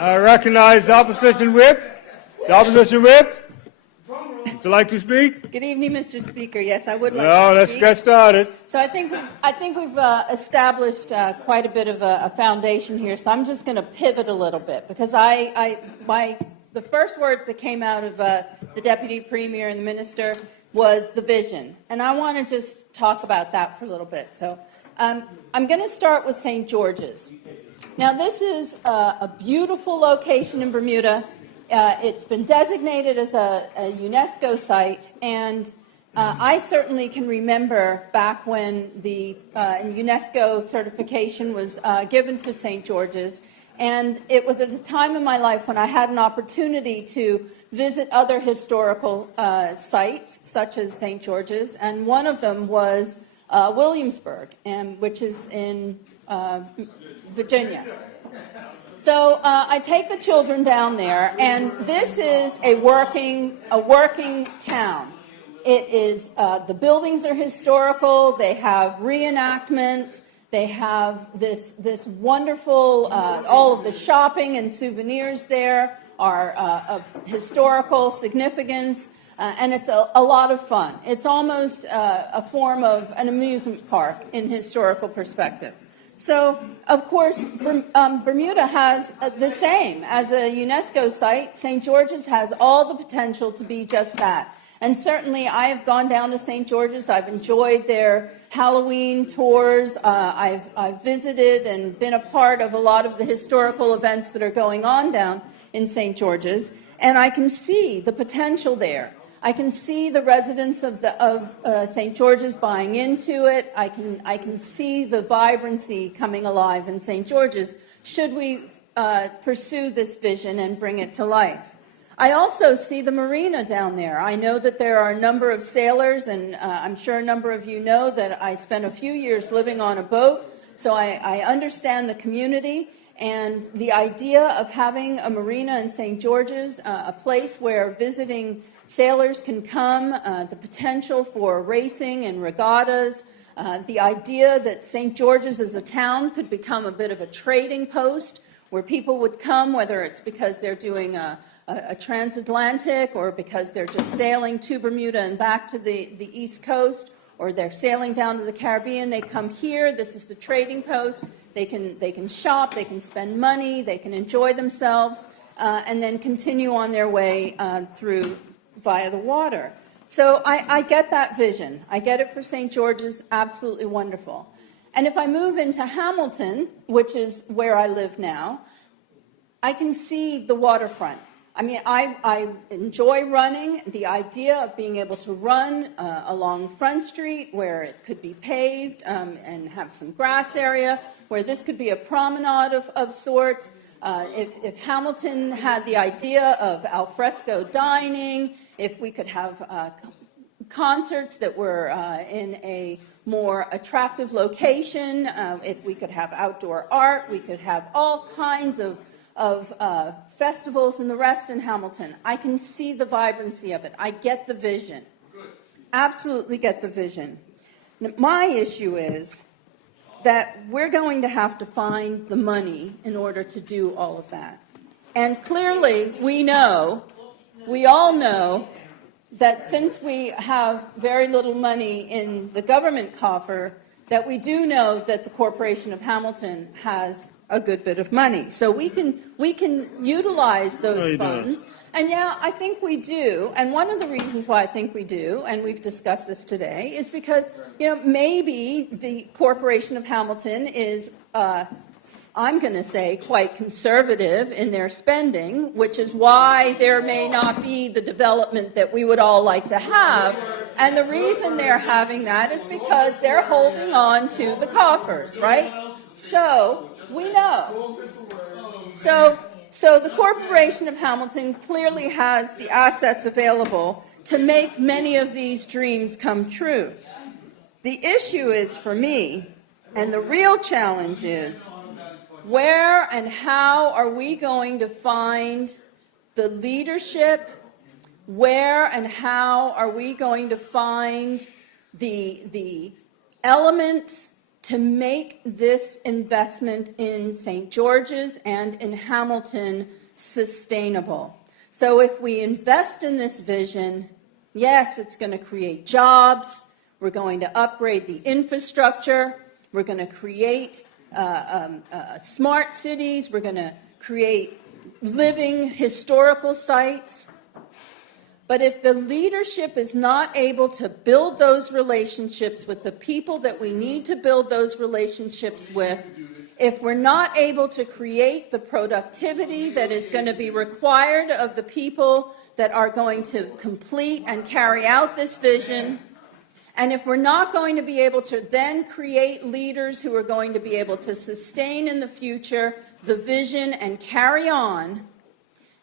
I recognize the opposition whip. The opposition whip. Would you like to speak? Good evening, Mr. Speaker. Yes, I would like Well, to let's speak. get started. So I think we've established quite a bit of a foundation here. So I'm just going to pivot a little bit because the first words that came out of the Deputy Premier and the Minister was the vision, and I want to just talk about that for a little bit. So I'm going to start with St. George's. Now, this is a beautiful location in Bermuda. It's been designated as a UNESCO site, and I certainly can remember back when the UNESCO certification was given to St. George's, and it was at a time in my life when I had an opportunity to visit other historical sites, such as St. George's, and one of them was Williamsburg, which is in Virginia. So I take the children down there, and this is a working town. It is the buildings are historical. They have reenactments. They have this wonderful. All of the shopping and souvenirs there are of historical significance, and it's a lot of fun. It's almost a form of an amusement park in historical perspective. So, of course, Bermuda has the same. As a UNESCO site, St. George's has all the potential to be just that. And certainly I have gone down to St. George's. I've enjoyed their Halloween tours. I've visited and been a part of a lot of the historical events that are going on down in St. George's. And I can see the potential there. I can see the residents of St. George's buying into it. I can see the vibrancy coming alive in St. George's should we pursue this vision and bring it to life. I also see the marina down there. I know that there are a number of sailors, and I'm sure a number of you know that I spent a few years living on a boat, so I understand the community. And the idea of having a marina in St. George's, a place where visiting sailors can come, the potential for racing and regattas, the idea that St. George's as a town could become a bit of a trading post where people would come, whether it's because they're doing a transatlantic or because they're just sailing to Bermuda and back to the East Coast, or they're sailing down to the Caribbean. They come here. This is the trading post. They can shop. They can spend money. They can enjoy themselves, and then continue on their way through via the water. So I get that vision. I get it for St. George's, absolutely wonderful. And if I move into Hamilton, which is where I live now, I can see the waterfront. I mean, I enjoy running. The idea of being able to run along Front Street where it could be paved and have some grass area, where this could be a promenade of sorts. If Hamilton had the idea of alfresco dining, if we could have concerts that were in a more attractive location, if we could have outdoor art, we could have all kinds of festivals and the rest in Hamilton. I can see the vibrancy of it. I get the vision. Absolutely get the vision. Now, my issue is that we're going to have to find the money in order to do all of that. And clearly, we all know, that since we have very little money in the government coffer, that we do know that the Corporation of Hamilton has a good bit of money. So we can utilize those funds. And yeah, I think we do. And one of the reasons why I think we do, and we've discussed this today, is because, maybe the Corporation of Hamilton is, I'm going to say, quite conservative in their spending, which is why there may not be the development that we would all like to have. And the reason they're having that is because they're holding on to the coffers, right? So we know. So the Corporation of Hamilton clearly has the assets available to make many of these dreams come true. The issue is, for me, and the real challenge is, where and how are we going to find the leadership? Where and how are we going to find the elements to make this investment in St. George's and in Hamilton sustainable. So if we invest in this vision, yes, it's going to create jobs, we're going to upgrade the infrastructure, we're going to create smart cities, we're going to create living historical sites. But if the leadership is not able to build those relationships with the people that we need to build those relationships with, if we're not able to create the productivity that is going to be required of the people that are going to complete and carry out this vision, and if we're not going to be able to then create leaders who are going to be able to sustain in the future the vision and carry on,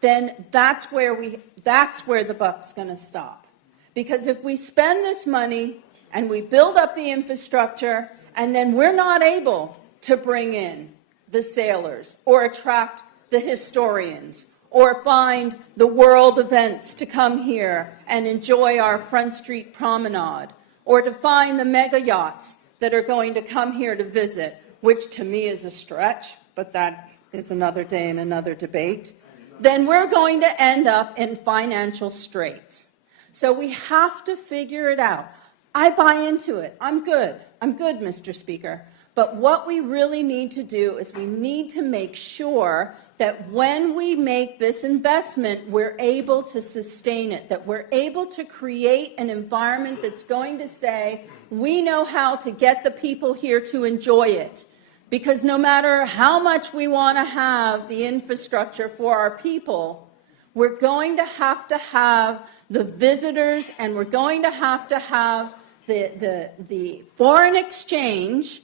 then that's where the buck's going to stop. Because if we spend this money and we build up the infrastructure and then we're not able to bring in the sailors or attract the historians or find the world events to come here and enjoy our Front Street promenade, or to find the mega yachts that are going to come here to visit, which to me is a stretch, but that is another day and another debate, then we're going to end up in financial straits. So we have to figure it out. I buy into it. I'm good, Mr. Speaker. But what we really need to do is we need to make sure that when we make this investment, we're able to sustain it, that we're able to create an environment that's going to say, we know how to get the people here to enjoy it. Because no matter how much we want to have the infrastructure for our people, we're going to have the visitors, and we're going to have the foreign exchange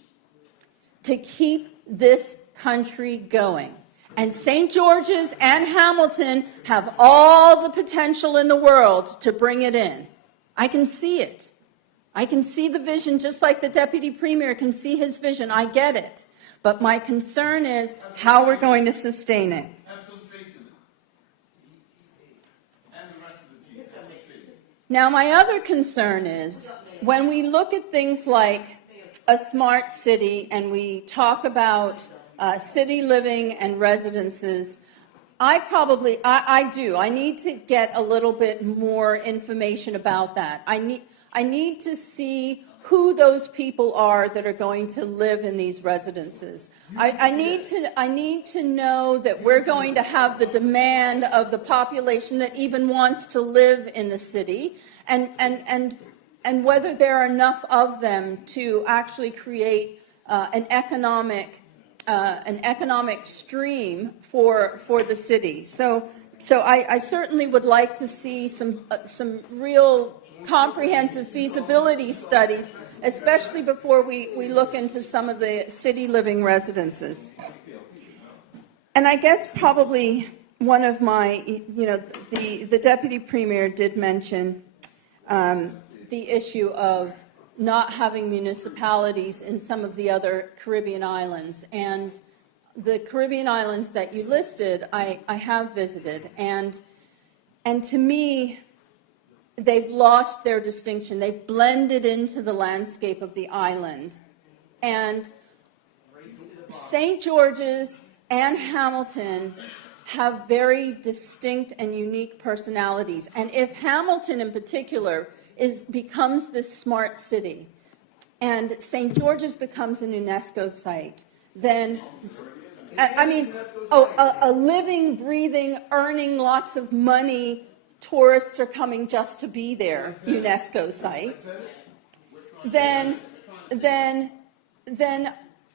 to keep this country going. And St. George's and Hamilton have all the potential in the world to bring it in. I can see it. I can see the vision just like the Deputy Premier can see his vision. I get it. But my concern is how we're going to sustain it. Now, my other concern is when we look at things like a smart city and we talk about city living and residences, I need to get a little bit more information about that. I need to see who those people are that are going to live in these residences. I need to know that we're going to have the demand of the population that even wants to live in the city, and whether there are enough of them to actually create an economic stream for the city. So I certainly would like to see some real comprehensive feasibility studies, especially before we look into some of the city living residences. And I guess probably one of my, the Deputy Premier did mention the issue of not having municipalities in some of the other Caribbean islands. And the Caribbean islands that you listed, I have visited. And to me, they've lost their distinction. They've blended into the landscape of the island. And St. George's and Hamilton have very distinct and unique personalities. And if Hamilton in particular becomes this smart city, and St. George's becomes an UNESCO site, then, a living, breathing, earning lots of money, tourists are coming just to be there, UNESCO site, then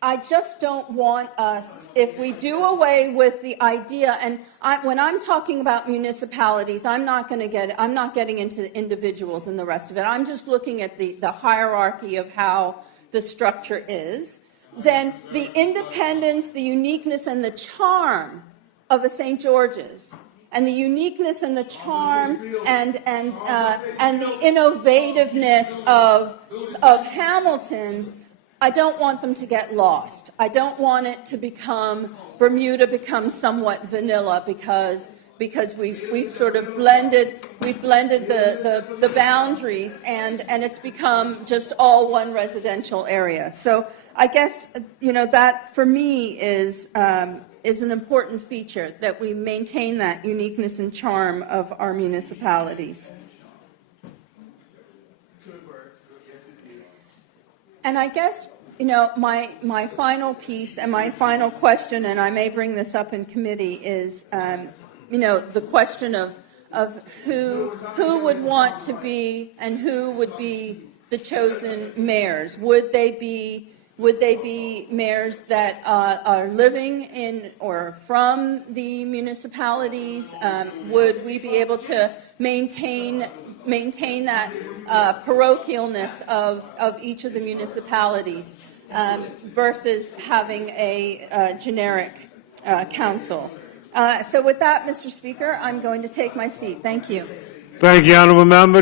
I just don't want us, if we do away with the idea, and when I'm talking about municipalities, I'm not getting into individuals and the rest of it. I'm just looking at the hierarchy of how the structure is. Then the independence, the uniqueness, and the charm of a St. George's, and the uniqueness and the charm and the innovativeness of Hamilton, I don't want them to get lost. I don't want it to become, Bermuda becomes somewhat vanilla because because we've sort of blended the boundaries, and it's become just all one residential area. So I guess, you know, that for me is an important feature, that we maintain that uniqueness and charm of our municipalities. And I guess, you know, my final piece and my final question, and I may bring this up in committee, is, you know, the question of who would want to be and who would be the chosen mayors. Would they be mayors that are living in or from the municipalities? Would we be able to maintain that parochialness of each of the municipalities versus having a generic council? So with that, Mr. Speaker, I'm going to take my seat. Thank you. Thank you, honourable member.